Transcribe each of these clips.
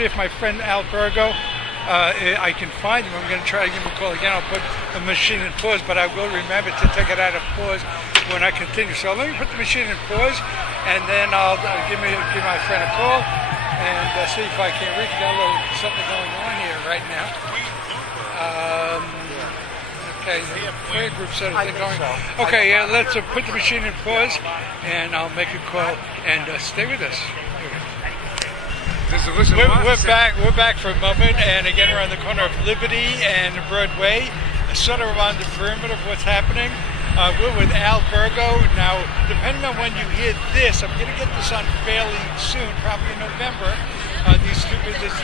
If my friend Albergo, I can find him, I'm going to try to give him a call again. I'll put the machine in pause, but I will remember to take it out of pause when I continue. So let me put the machine in pause, and then I'll give my friend a call and see if I can reach. Got a little something going on here right now. Okay, the prayer group said they're going. Okay, yeah, let's put the machine in pause, and I'll make a call and stay with us. We're back for a moment, and again around the corner of Liberty and Broadway, sort of around the perimeter of what's happening. We're with Albergo. Now, depending on when you hear this, I'm going to get this on fairly soon, probably in November. This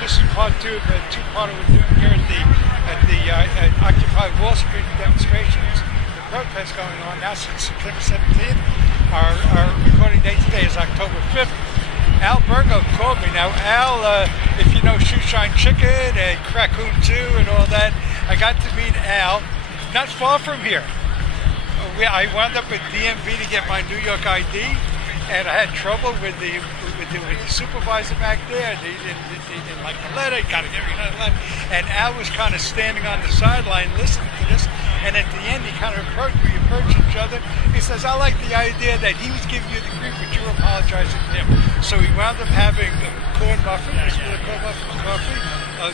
is part two of a two-parter we're doing here at the Occupy Wall Street demonstrations. The protest going on now since September 17th. Our recording date today is October 5th. Albergo called me. Now, Al, if you know Shoeshine Chicken and Raccoon 2 and all that, I got to meet Al not far from here. I wound up at DMV to get my New York ID, and I had trouble with the supervisor back there. He didn't like the letter. Got to give me another letter. And Al was kind of standing on the sideline listening to this, and at the end he kind of approached each other. He says, I like the idea that he was giving you the grief, but you were apologizing to him. So we wound up having corn muffin, corn muffin coffee,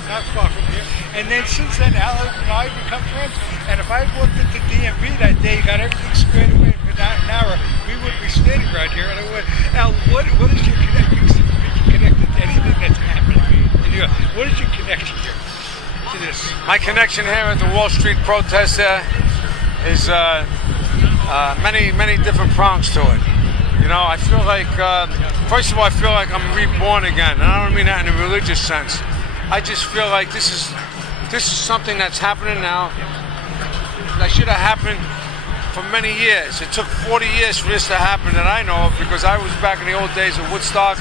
not far from here. And then since then, Al and I have become friends. And if I walked into DMV that day, got everything squared away for an hour, we would be standing right here. And I went, Al, what is your connection to anything that's happening in New York? What is your connection here to this? My connection here at the Wall Street protest is many different prongs to it. You know, I feel like, first of all, I feel like I'm reborn again, and I don't mean that in a religious sense. I just feel like this is something that's happening now that should have happened for many years. It took 40 years for this to happen that I know of, because I was back in the old days of Woodstock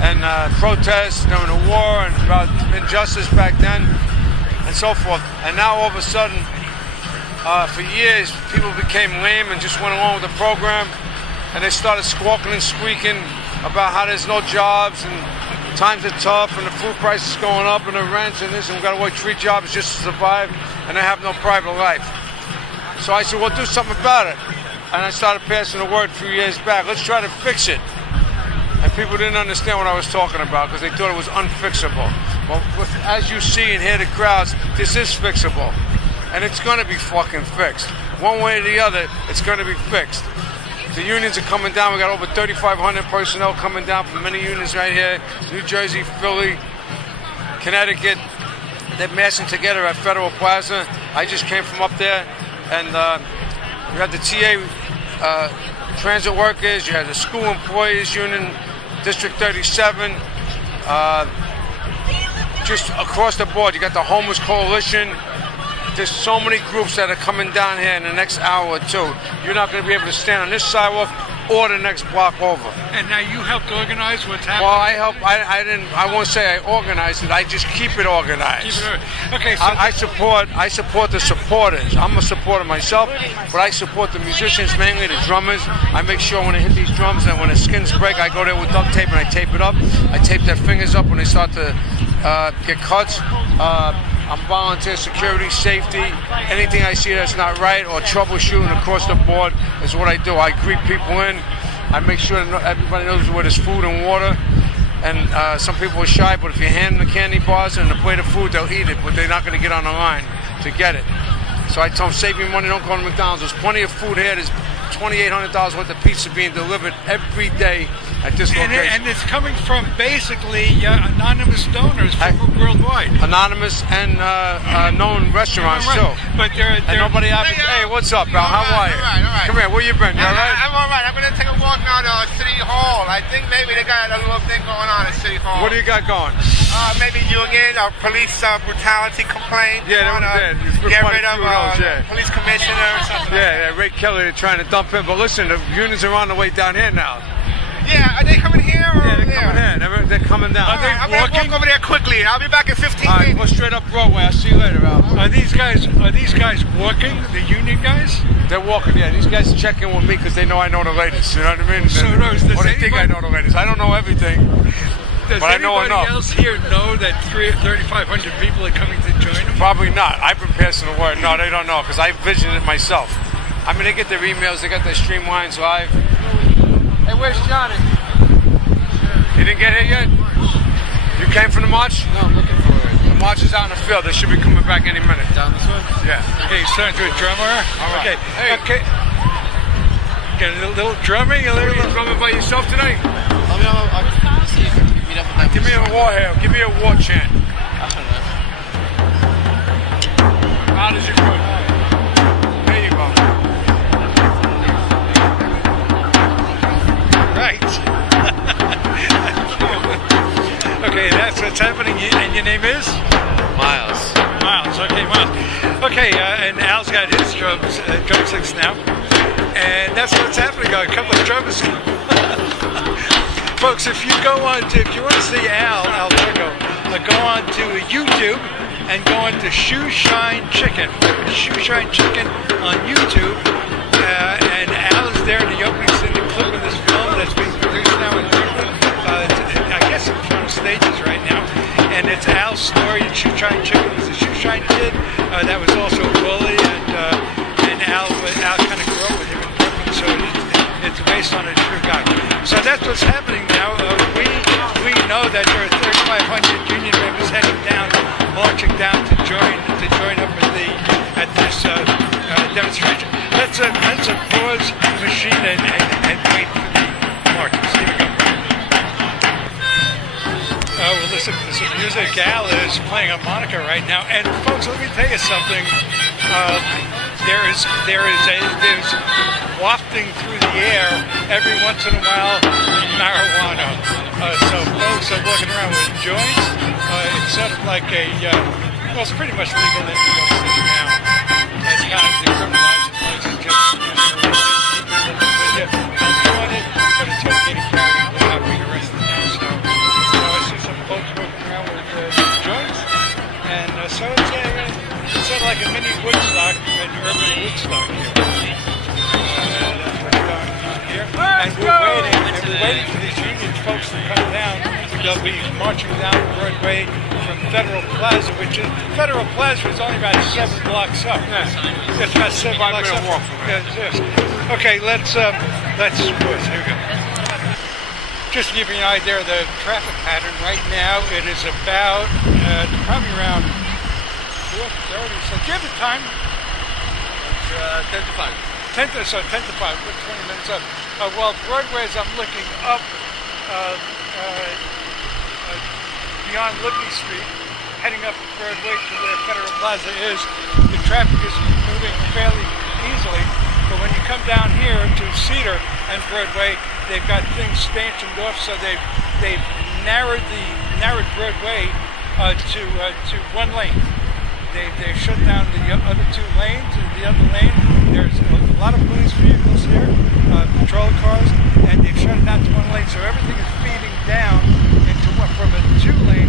and protests during the war and about injustice back then and so forth. And now all of a sudden, for years, people became lame and just went along with the program, and they started squawking and squeaking about how there's no jobs and times are tough and the food prices going up and the rents and this, and we've got to work 3 jobs just to survive, and they have no private life. So I said, well, do something about it. And I started passing the word a few years back. Let's try to fix it. And people didn't understand what I was talking about because they thought it was unfixable. Well, as you see and hear the crowds, this is fixable. And it's going to be fucking fixed. One way or the other, it's going to be fixed. The unions are coming down. We got over 3,500 personnel coming down from many unions right here. New Jersey, Philly, Connecticut. They're massing together at Federal Plaza. I just came from up there. And we had the TA transit workers. You had the school employees union, District 37. Just across the board, you got the homeless coalition. There's so many groups that are coming down here in the next hour or two. You're not going to be able to stand on this sidewalk or the next block over. And now you helped organize what's happening? Well, I helped. I won't say I organized it. I just keep it organized. Okay. So I support the supporters. I'm a supporter myself, but I support the musicians, mainly the drummers. I make sure when they hit these drums and when the skins break, I go there with duct tape and I tape it up. I tape their fingers up when they start to get cuts. I'm volunteer security, safety. Anything I see that's not right or troubleshooting across the board is what I do. I greet people in. I make sure that everybody knows where there's food and water. And some people are shy, but if you hand them the candy bars and the plate of food, they'll eat it, but they're not going to get on the line to get it. So I tell them, save your money, don't go to McDonald's. There's plenty of food here. There's $2,800 worth of pizza being delivered every day at this location. And it's coming from basically anonymous donors worldwide. Anonymous and known restaurants too. But they're nobody happens. Hey, what's up, Al? How are you? All right. Come here. Where you been? You all right? I'm all right. I'm going to take a walk now to City Hall. I think maybe they got a little thing going on at City Hall. What do you got going? Maybe union or police brutality complaint. Yeah, they did. Get rid of police commissioner or something. Yeah, Ray Kelly, they're trying to dump him. But listen, the unions are on the way down here now. Yeah, are they coming here or yeah, they're coming in. They're coming down. I'm going to walk over there quickly. I'll be back in 15 minutes. All right, go straight up Broadway. I'll see you later, Al. Are these guys walking, the union guys? They're walking, yeah. These guys check in with me because they know I know the latest. You know what I mean? So or they think I know the latest. I don't know everything. Does but I know anybody enough. else here know that 3,500 people are coming to join them? Probably not. I've been passing the word. No, they don't know because I visited it myself. I mean, they get their emails, they got their streamlines live. Hey, where's Johnny? He didn't get here yet? You came from the march? No, I'm looking for it. The march is out in the field. They should be coming back any minute. Down this way? Yeah. Okay, he's turning to a drummer. All right. Okay. Hey. Okay. Get a little drumming. A Are little. you drumming by yourself tonight? I'll see if you can meet up with my Give me a war hail. Give me a war chant. I don't know. How does it go? There you go. Right. Okay, that's what's happening. And your name is? Miles. Miles. Okay, Miles. Okay, and Al's got his drumsticks now. And that's what's happening. Got a couple of drums. Folks, if you want to see Al Virgo, go on to YouTube and go on to Shoe Shine Chicken. Shoe Shine Chicken on YouTube. And Al is there in the opening scene, the clip of this film that's being produced now in I guess in front of stages right now. And it's Al's story. And Shoe Shine Chicken was a shoe shine kid that was also a bully, and Al kind of grew up with him in Brooklyn, so it's based on a true guy. So that's what's happening now. We know that there are 3,500 union members heading down, marching down to join up at this demonstration. Let's pause the machine and wait for the marchers. Here we go. Well, listen to some music. Al is playing a harmonica right now, and folks, let me tell you something. There's wafting through the air every once in a while marijuana. So folks are walking around with joints. It's sort of like well, it's pretty much legal in New York City now. It's kind of decriminalized in places. Just don't join it, but it's okay to carry it without being arrested now. So I see some folks walking around with joints, and so it's sort of like a mini Woodstock, an urban Woodstock here. That's what's going on here. And we're waiting for these union folks to come down. They'll be marching down Broadway from Federal Plaza, which is only about 7 blocks up. Yeah. It's about 7 blocks up. Walk. Yes. Okay, let's pause. Here we go. Just to give you an idea of the traffic pattern right now, it is about probably around 4:30. So do you have the time? It's 10 to 5. 10 to 5. We're 20 minutes up. Well, Broadway, as I'm looking up beyond Liberty Street, heading up Broadway to where Federal Plaza is, the traffic is moving fairly easily. But when you come down here to Cedar and Broadway, they've got things stanchioned off, so they've narrowed Broadway to one lane. They shut down the other 2 lanes. The other lane, there's a lot of police vehicles here, patrol cars, and they've shut it down to 1 lane. So everything is feeding down from a 2-lane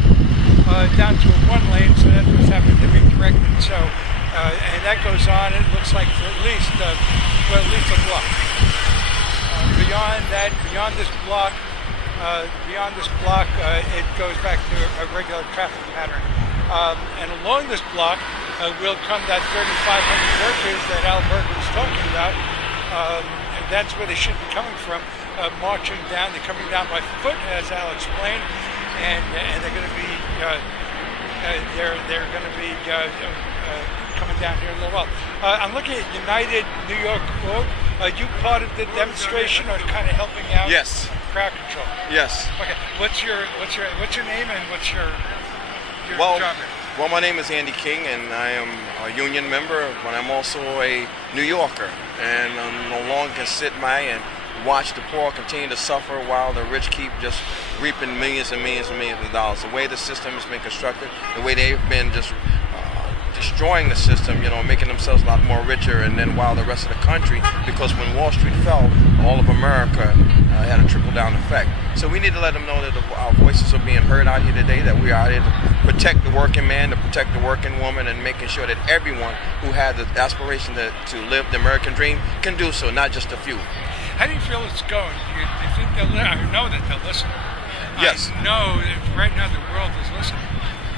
down to a 1 lane. So that's what's happening to be directed. So and that goes on. It looks like for at least a block. Beyond this block, it goes back to a regular traffic pattern. And along this block will come that 3,500 workers that Al Berger was talking about. And that's where they should be coming from, marching down. They're coming down by foot, as Al explained, and they're going to be coming down here in a little while. I'm looking at United New York Road. Are you part of the demonstration, or kind of helping out? Yes. Crowd control. Yes. Okay. What's your name and what's your job? Well, my name is Andy King, and I am a union member, but I'm also a New Yorker, and I'm no longer can sit by and watch the poor continue to suffer while the rich keep just reaping millions and millions and millions of dollars. The way the system has been constructed, the way they've been just destroying the system, making themselves a lot more richer, and then while the rest of the country, because when Wall Street fell, all of America had a trickle-down effect. So we need to let them know that our voices are being heard out here today, that we are out here to protect the working man, to protect the working woman, and making sure that everyone who had the aspiration to live the American dream can do so, not just a few. How do you feel it's going? Do you think they'll? I know that they'll listen. Yes. I know that right now the world is listening.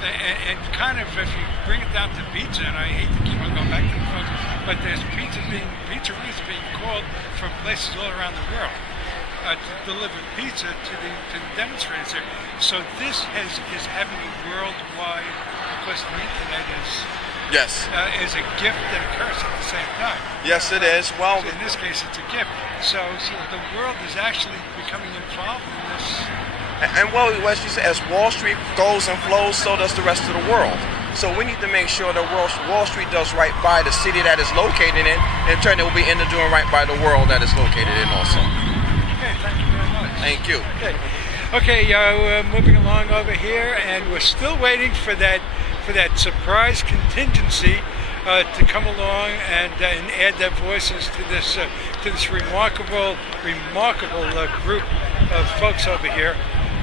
And kind of, if you bring it down to pizza, and I hate to keep on going back to the folks, but there's pizzerias being called from places all around the world to deliver pizza to the demonstrators there. So this is happening worldwide because the internet Yes. is a gift and a curse at the same time. Yes, it is. Well, So in this case, it's a gift. So the world is actually becoming involved in this. and well, as you said, as Wall Street goes and flows, so does the rest of the world. So we need to make sure that Wall Street does right by the city that it's located in, and in turn it will be into doing right by the world that it's located in also. Okay, thank you very much. Thank you. Okay, we're moving along over here, and we're still waiting for that surprise contingency to come along and add their voices to this remarkable group of folks over here.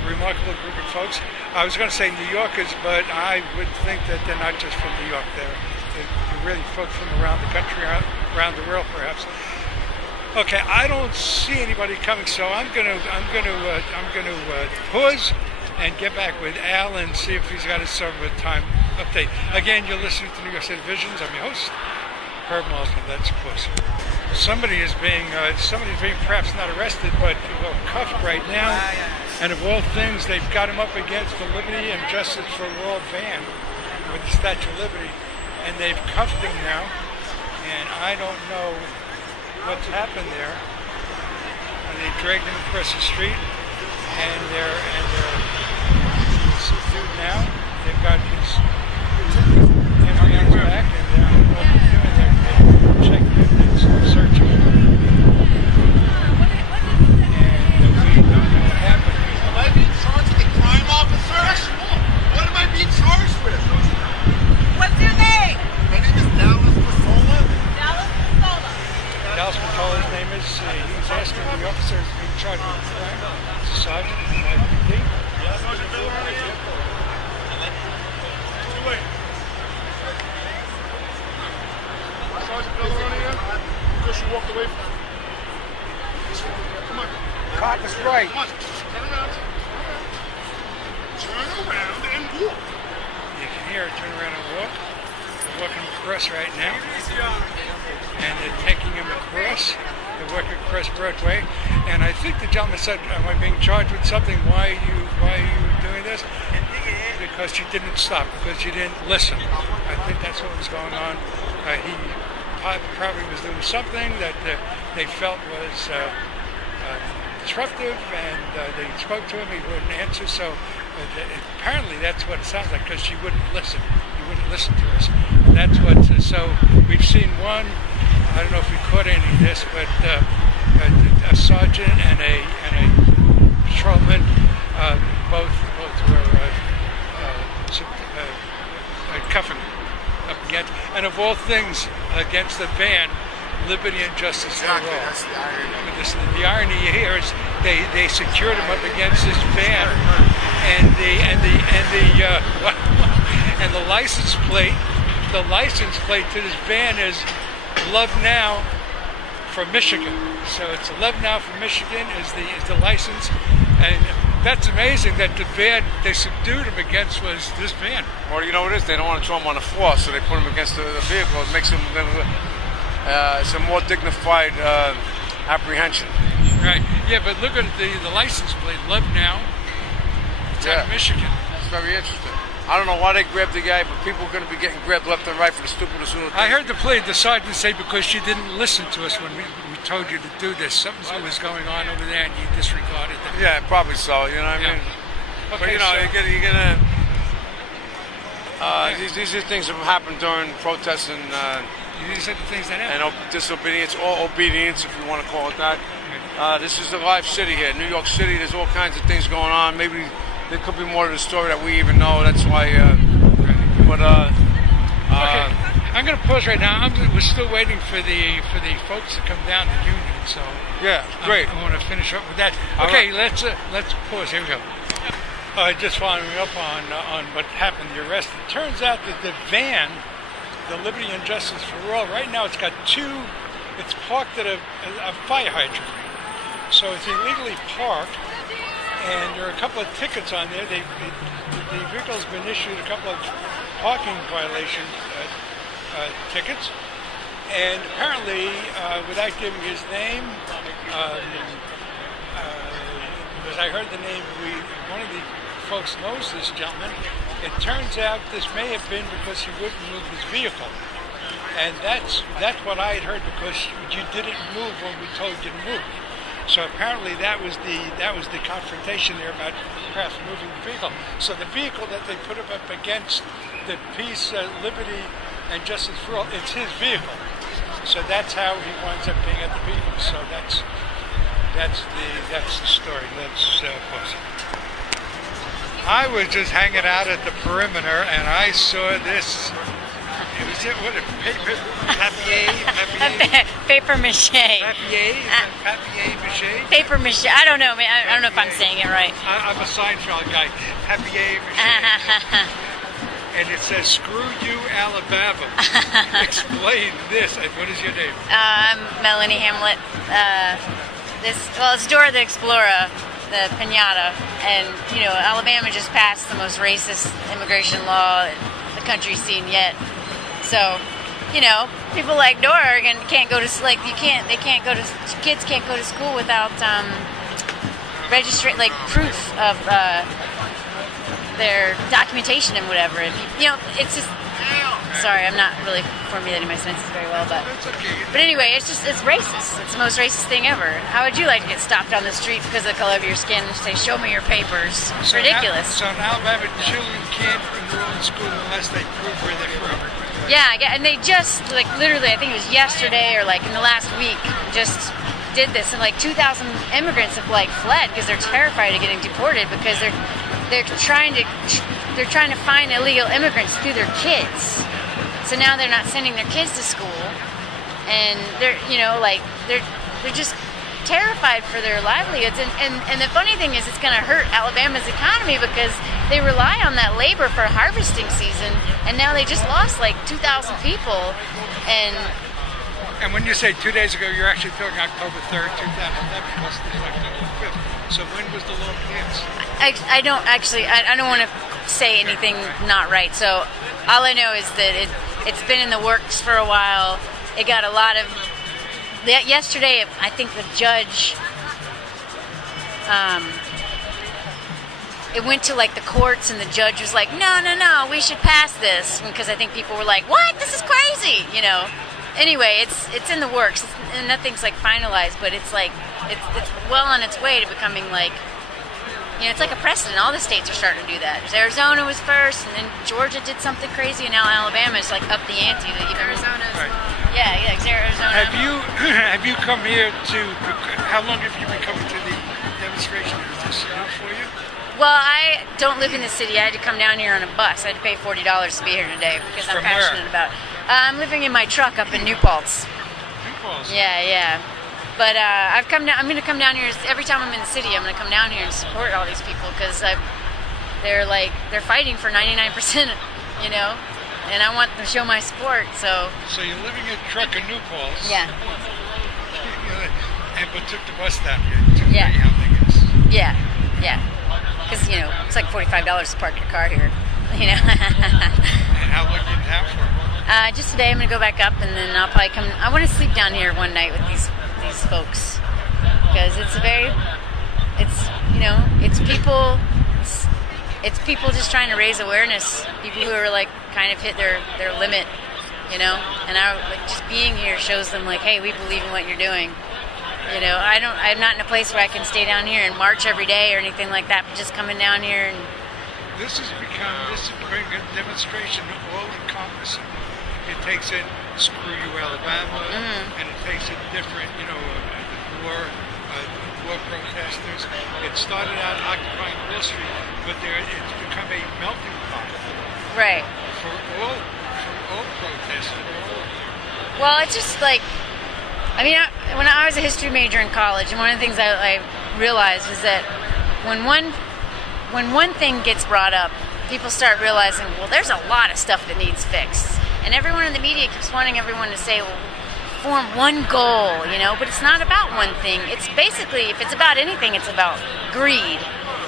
Remarkable group of folks. I was going to say New Yorkers, but I would think that they're not just from New York. They're really folks from around the country, around the world, perhaps. Okay, I don't see anybody coming, so I'm gonna pause and get back with Al and see if he's got a time update. Again, you're listening to New York City Visions. I'm your host, Herb Malsman. That's close. Somebody's being perhaps not arrested, but cuffed right now. And of all things, they've got him up against the Liberty and Justice for All van with the Statue of Liberty, and they've cuffed him now. And I don't know what's happened there. And they dragged him across the street, and they're subdued now. They've got his hands behind his back, and they're doing their checking evidence and searching him. And we don't know what happened. Am I being charged with a crime, officer? What am I being charged with? What's your name? My name is Dallas Pasola. Dallas Pasola. Dallas Pattola's name is, he was asking the officer who's being charged with the crime. It's a sergeant from IPD. Sergeant Villarania. Too late. Sergeant Villarania, because you walked away from me. Come on. Cop is right. Come on. Turn around. Turn around and walk. You can hear her turn around and walk. They're walking across right now. And they're taking him across. They're walking across Broadway. And I think the gentleman said, am I being charged with something? Why are you doing this? Because you didn't stop, because you didn't listen. I think that's what was going on. He probably was doing something that they felt was disruptive, and they spoke to him, he wouldn't answer, so apparently that's what it sounds like, because she wouldn't listen. He wouldn't listen to us. And that's what, so we've seen one, I don't know if we caught any of this, but a sergeant and a patrolman, both were cuffing up against, and of all things, against the van, Liberty and Justice for All. That's the irony. The irony here is they secured him up against this van, and the license plate to this van is Love Now for Michigan. So it's Love Now for Michigan is the license, and that's amazing that the van they subdued him against was this van. Well, you know what it is? They don't want to throw him on the floor, so they put him against the vehicle. It makes him it's a more dignified apprehension. Right. Yeah, but look at the license plate, Love Now. It's out of Michigan. It's very interesting. I don't know why they grabbed the guy, but people are going to be getting grabbed left and right for the stupidest little thing. I heard the sergeant say because she didn't listen to us when we told you to do this. Something was going on over there and you disregarded them. Yeah, probably so, you know what I mean? Okay, But you know, so, you're gonna these are things that have happened during protests and these are the things that happen. disobedience, or obedience, if you want to call it that. This is a live city here, New York City. There's all kinds of things going on. Maybe there could be more to the story that we even know. That's why. Okay, I'm going to pause right now. We're still waiting for the folks to come down to Union. So yeah, great. I want to finish up with that. Okay, let's pause. Here we go. Just following up on what happened, the arrest. It turns out that the van, the Liberty and Justice for All, right now it's parked at a fire hydrant. So it's illegally parked, and there are a couple of tickets on there. The vehicle's been issued a couple of parking violation tickets, and apparently, without giving his name, because I heard the name, one of the folks knows this gentleman. It turns out this may have been because he wouldn't move his vehicle, and that's what I had heard, because you didn't move when we told you to move. So apparently that was the confrontation there about perhaps moving the vehicle. So the vehicle that they put him up against, the peace, liberty, and justice for all, it's his vehicle. So that's how he winds up being at the vehicle. So that's the story. Let's pause it. I was just hanging out at the perimeter, and I saw this. It was paper Paper mache. Papier-mâché? Paper mache. I don't know. I don't know if I'm saying it right. I'm a Seinfeld guy. Papier-mâché. And it says, "Screw you, Alabama." Explain this. And what is your name? I'm Melanie Hamlet. It's Dora the Explorer, the piñata, and Alabama just passed the most racist immigration law the country's seen yet. So, people like Dora can't go to kids can't go to school without proof of their documentation and whatever. And, it's just. Sorry, I'm not really formulating my sentences very well, but anyway, it's racist. It's the most racist thing ever. How would you like to get stopped on the street because of the color of your skin and say, "Show me your papers"? It's ridiculous. So in Alabama, children can't enroll in school unless they prove where they're from. Yeah, and they just literally, I think it was yesterday or in the last week, just did this, and 2,000 immigrants have fled because they're terrified of getting deported because they're trying to find illegal immigrants through their kids. So now they're not sending their kids to school, and they're just terrified for their livelihoods. And the funny thing is, it's going to hurt Alabama's economy because they rely on that labor for harvesting season, and now they just lost 2,000 people. And when you say 2 days ago, you're actually talking October 3rd, 2011, plus October 5th. So when was the law passed? I don't want to say anything not right. So all I know is that it's been in the works for a while. It got a lot of. Yesterday, I think the judge. It went to the courts, and the judge was like, "No, we should pass this," because I think people were like, "What? This is crazy," Anyway, it's in the works, and nothing's finalized, but it's well on its way to becoming it's like a precedent. All the states are starting to do that. Arizona was first, and then Georgia did something crazy, and now Alabama is up the ante to even. Arizona as well. Yeah, Arizona. Have you come here to? How long have you been coming to the demonstration? Is this new for you? Well, I don't live in the city. I had to come down here on a bus. I had to pay $40 to be here today because I'm passionate about it. I'm living in my truck up in New Paltz. New Paltz? Yeah. But I'm going to come down here every time I'm in the city. I'm going to come down here and support all these people because they're fighting for 99%, and I want to show my support. So you're living in a truck in New Paltz? Yeah. But took the bus down here to Yeah. Greyhound, I guess. Yeah. Because it's $45 to park your car here. And how long did you have for? Just today, I'm going to go back up, and then I'll probably come. I want to sleep down here one night with these folks because it's people just trying to raise awareness. People who are kind of hit their limit, and just being here shows them hey, we believe in what you're doing. I'm not in a place where I can stay down here and march every day or anything like that, but just coming down here and. This has become a demonstration all-encompassing. It takes in "Screw you, Alabama," and it takes in different, war protesters. It started out occupying Wall Street, but it's become a melting pot. Right. For all protesters. Well, it's just when I was a history major in college, and one of the things I realized was that when one thing gets brought up, people start realizing, well, there's a lot of stuff that needs fixed. And everyone in the media keeps wanting everyone to say, well, form one goal, but it's not about one thing. It's basically, if it's about anything, it's about greed.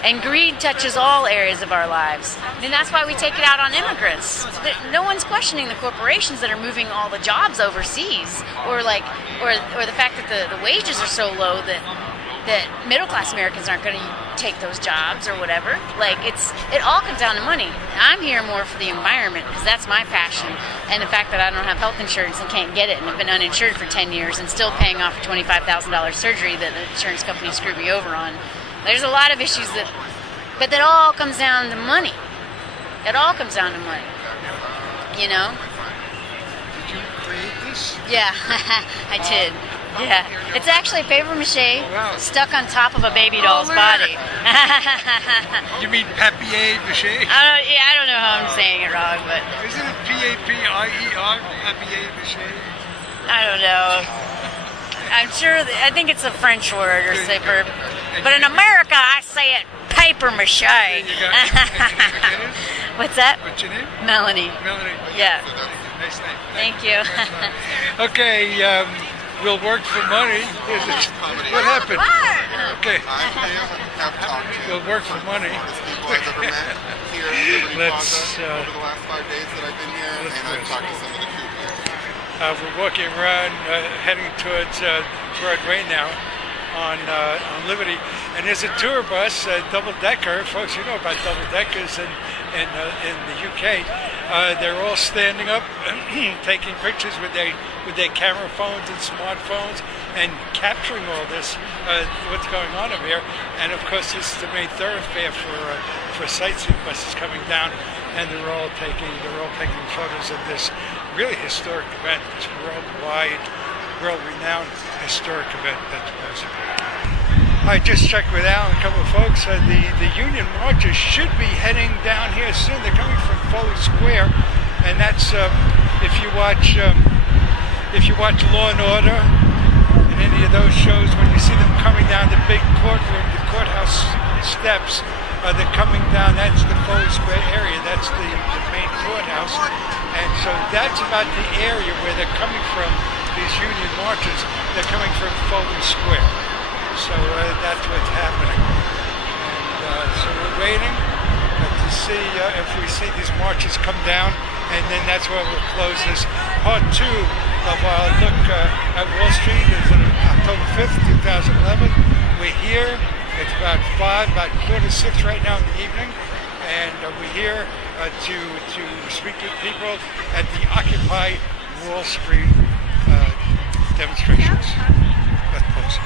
And greed touches all areas of our lives. I mean, that's why we take it out on immigrants. No one's questioning the corporations that are moving all the jobs overseas, or the fact that the wages are so low that middle class Americans aren't going to take those jobs or whatever. Like, it all comes down to money. I'm here more for the environment because that's my passion, and the fact that I don't have health insurance and can't get it, and have been uninsured for 10 years and still paying off a $25,000 surgery that the insurance company screwed me over on. There's a lot of issues but that all comes down to money. It all comes down to money. You know? Did you create this? Yeah, I did. Yeah, it's actually paper mache wow. stuck on top of a baby doll's body. You mean papier-mâché? I don't know how I'm saying it wrong, but Isn't it P-A-P-I-E-R, papier-mâché? I don't know. I'm sure. I think it's a French word or paper, but in America I say it paper mache. There you go. And What's that? what's your name? Melanie. Melanie. Yeah. Nice name. Thank you. Okay, we'll work for money. What happened? Okay, have talked to we'll work for money. people I've ever met here at Liberty Let's, Plaza over the last 5 days that I've been here, let's and do I've this. talked to some of the coupons. We're walking around, heading towards Broadway now on Liberty, and there's a tour bus, double-decker. Folks, you know about double-deckers in the UK. They're all standing up, taking pictures with their camera phones and smartphones, and capturing all this, what's going on over here. And of course, this is the main thoroughfare for sightseeing buses coming down, and they're all taking photos of this really historic event, this world-renowned historic event that's possible. I just checked with Al and a couple of folks. The Union marchers should be heading down here soon. They're coming from Foley Square, and that's if you watch Law and Order and any of those shows, when you see them coming down the big courtroom, the courthouse steps, they're coming down. That's the Foley Square area. That's the main courthouse, and so that's about the area where they're coming from. These Union marchers, they're coming from Foley Square. So that's what's happening. And so we're waiting to see if we see these marches come down, and then that's where we'll close this part 2 of our look at Wall Street. It's on October 5th, 2011. We're here. It's about 5:45 right now in the evening, and we're here to speak to people at the Occupy Wall Street demonstrations. Let's pause.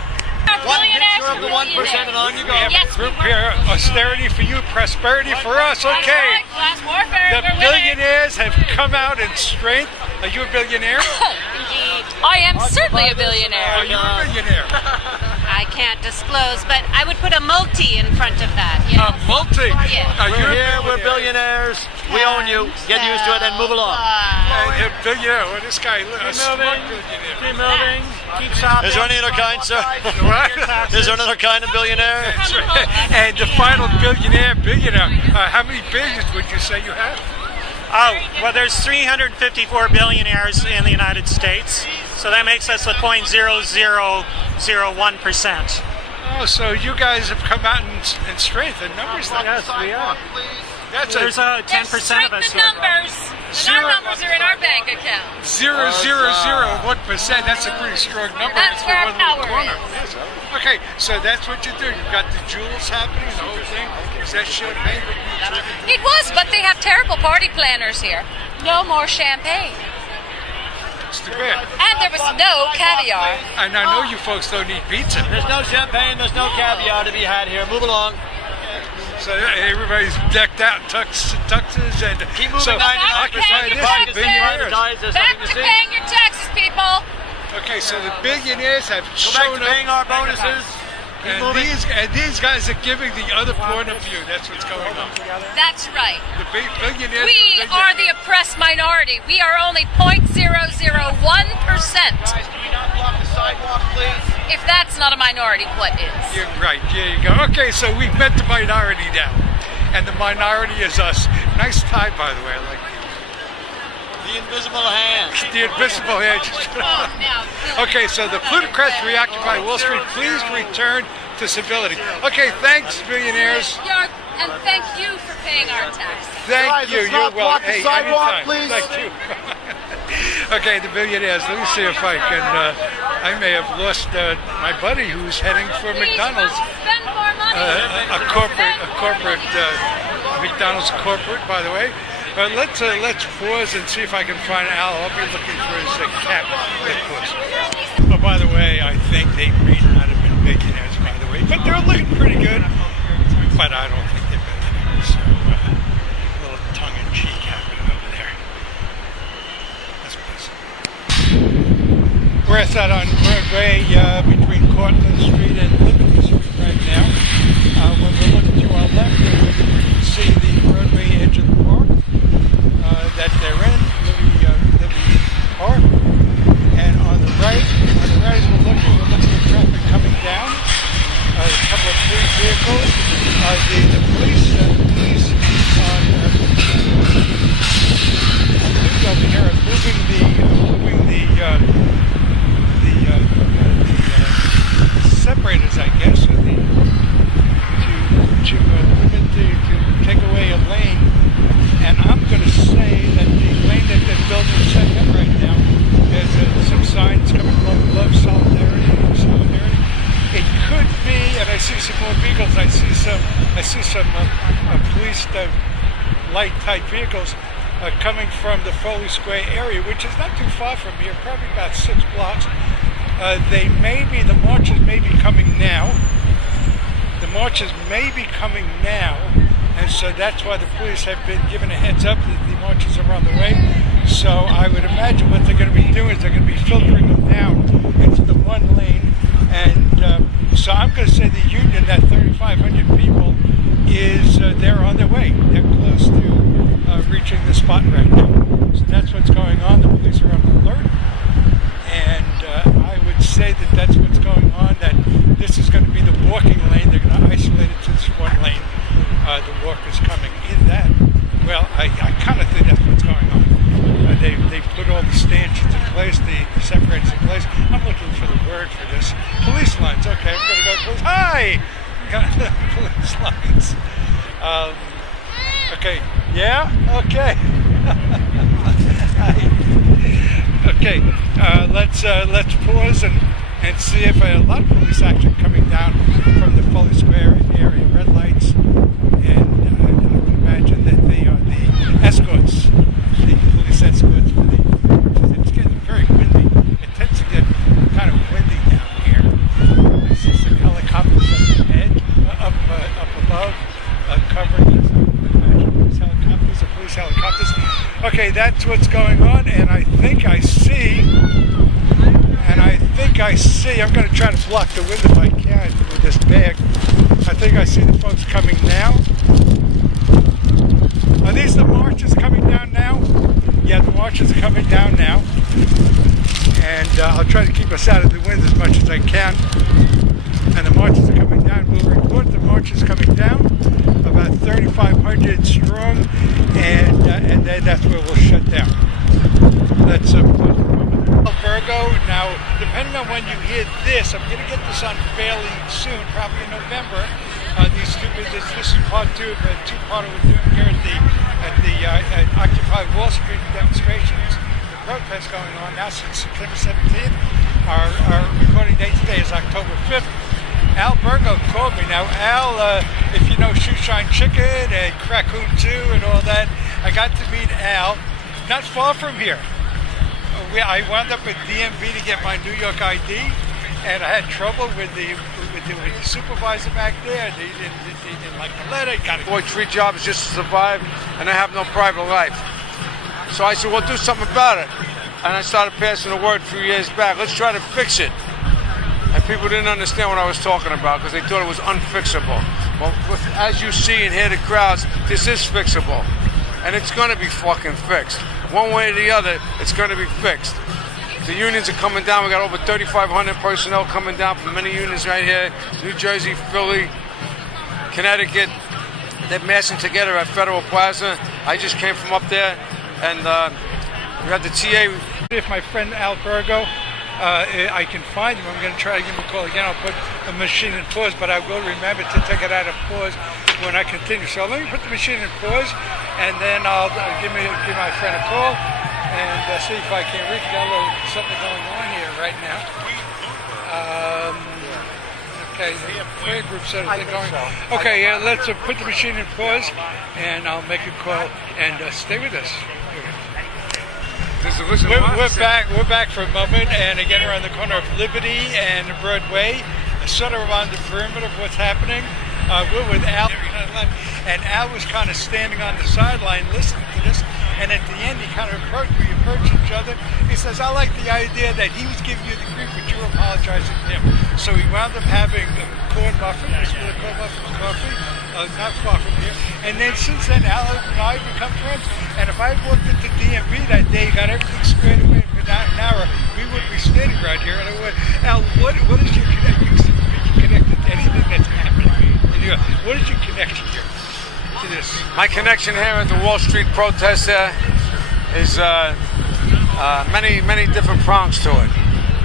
One picture of the 1% and on you go. We have a group here. Austerity for you, prosperity for us. Okay. Class warfare. The billionaires have come out in strength. Are you a billionaire? Indeed. I am certainly a billionaire. Are you a billionaire? I can't disclose, but I would put a multi in front of that. You know? A multi. Yeah. Are you a Here, we're billionaire? billionaires. We own you. Get used to it and move along. A billionaire. Well, this guy, a smart billionaire. Keep moving. Keep shopping. Is there any other kind, sir? What? Is there another kind of billionaire? That's right. And the final billionaire. How many billions would you say you have? Oh, well, there's 354 billionaires in the United States, so that makes us the 0.0001%. Oh, so you guys have come out in strength and numbers. Yes, we are. That's There's 10% of us the here. numbers. And our numbers are in our bank account. 0.001%. That's a pretty strong number. That's for where our one little power corner. is. Yes. Okay, so that's what you do. You've got the jewels happening, the whole thing. Is that champagne? It was, but they have terrible party planners here. No more champagne. It's too bad. And there was no caviar. And I know you folks don't eat pizza. There's no champagne. There's no caviar to be had here. Move along. So everybody's decked out in tuxes and Keep moving. so 99% Occupy of this, the the billionaires. There's Back nothing to to see. paying your taxes, people. Okay, so the billionaires have Go back shown to paying up, our bonuses. Keep and moving. these guys are giving the other point of view. That's what's going on. That's right. The billionaires. We are the oppressed minority. We are only 0.001%. Guys, can you not block the sidewalk, please? If that's not a minority, what is? You're right. There you go. Okay, so we've met the minority now, and the minority is us. Nice tie, by the way. I like The invisible hand. the invisible hand. Oh, now. Okay, so the plutocrats reoccupy Wall Street. Please return disability. Okay, thanks, billionaires. York, and thank you for paying our tax. Thank Guys, you. let's You're not block welcome. the sidewalk, anytime. please. Thank you. Okay, the billionaires. Let me see if I can. I may have lost my buddy who's heading for McDonald's. Spend more money. A corporate McDonald's corporate, by the way. Let's pause and see if I can find Al. I'll be looking for his cap. Oh, by the way, I think they may not have been billionaires, by the way, but they're looking pretty good. But I don't think they're billionaires. So a little tongue-in-cheek happening over there. Let's pause. We're at on Broadway between Cortlandt Street and Liberty Street right now. When we're looking to our left, we can see the Broadway edge of the park that they're in, Liberty Park. And on the right, we're looking at traffic coming down. A couple of police vehicles. The police over here are moving the separators, I guess, to take away a lane. And I'm going to say that the lane that they're building second right now, there's some signs coming along, love, solidarity. It could be, and I see some more vehicles. I see some police light type vehicles coming from the Foley Square area, which is not too far from here, probably about 6 blocks. The marches may be coming now. The marches may be coming now, and so that's why the police have been given a heads up that the marches are on the way. So I would imagine what they're going to be doing is they're going to be filtering them down into the one lane. And so I'm going to say the union, that 3,500 people, is they're on their way. They're close to reaching the spot right now. So that's what's going on. The police are on alert. And I would say that that's what's going on, that this is going to be the walking lane. They're going to isolate it to this one lane. The walkers coming in that. Well, I kind of think that's what's going on. They put all the stanchions in place, the separators in place. I'm looking for the word for this. Police lines. Okay, I'm going to go to police. Hi! Police lines. Okay. Yeah? Okay. Okay. Let's pause and see if a lot of police action coming down from the Foley Square area. Red lights. And I would imagine that they are the escorts. The police escorts for the marches. It's getting very windy. It tends to get kind of windy down here. I see some helicopters up ahead, up above, covering this. I would imagine police helicopters. Okay, that's what's going on, and I think I see. I'm going to try to block the wind if I can with this bag. I think I see the folks coming now. Are these the marches coming down now? Yeah, the marches are coming down now. And I'll try to keep us out of the wind as much as I can. And the marches are coming down. We'll report the marches coming down, about 3,500 strong, and then that's where we'll shut down. That's Virgo. Now, depending on when you hear this, I'm going to get this on fairly soon, probably in November. This is part 2 of a 2-parter we're doing here at the Occupy Wall Street demonstrations. The protest going on now since September 17th. Our recording date today is October 5th. Al Virgo called me. Now, Al, if you know Shoeshine Chicken and Raccoon 2 and all that, I got to meet Al not far from here. I wound up at DMV to get my New York ID, and I had trouble with the supervisor back there. They didn't like the letter. Boy, 3 jobs just to survive, and I have no private life. So I said, well, do something about it. And I started passing the word a few years back. Let's try to fix it. And people didn't understand what I was talking about because they thought it was unfixable. Well, as you see and hear the crowds, this is fixable. And it's going to be fucking fixed. One way or the other, it's going to be fixed. The unions are coming down. We got over 3,500 personnel coming down from many unions right here. New Jersey, Philly, Connecticut. They're massing together at Federal Plaza. I just came from up there, and we had the TA. If my friend Al Virgo I can find him. I'm going to try to give him a call again. I'll put the machine in pause, but I will remember to take it out of pause when I continue. So let me put the machine in pause, and then I'll give my friend a call and see if I can reach. Got a little something going on here right now. Okay, the prayer group said they're going. Okay, let's put the machine in pause, and I'll make a call and stay with us. We're back for a moment, and again we're on the corner of Liberty and Broadway, sort of around the perimeter of what's happening. We're with Al, and Al was kind of standing on the sideline listening to this, and at the end we approached each other. He says, I like the idea that he was giving you the grief, but you were apologizing to him. So we wound up having corn muffin, corn muffin coffee, not far from here. And then since then, Al and I have become friends. And if I had walked into DMV that day, got everything squared away for an hour, we wouldn't be standing right here. And I went, Al, what is your connection? You seem to be connected to anything that's happening. What is your connection here to this? My connection here at the Wall Street protest is many different prongs to it.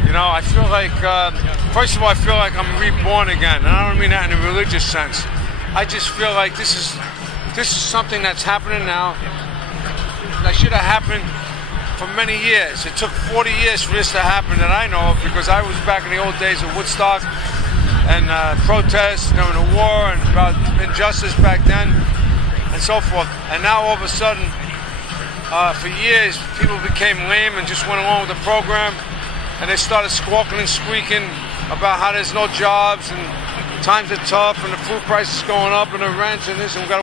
You know, I feel like, first of all, I feel like I'm reborn again. And I don't mean that in a religious sense. I just feel like this is something that's happening now that should have happened for many years. It took 40 years for this to happen that I know of, because I was back in the old days of Woodstock and protests during the war and about injustice back then and so forth. And now all of a sudden, for years, people became lame and just went along with the program, and they started squawking and squeaking about how there's no jobs and times are tough and the food prices going up and the rents and this, and we got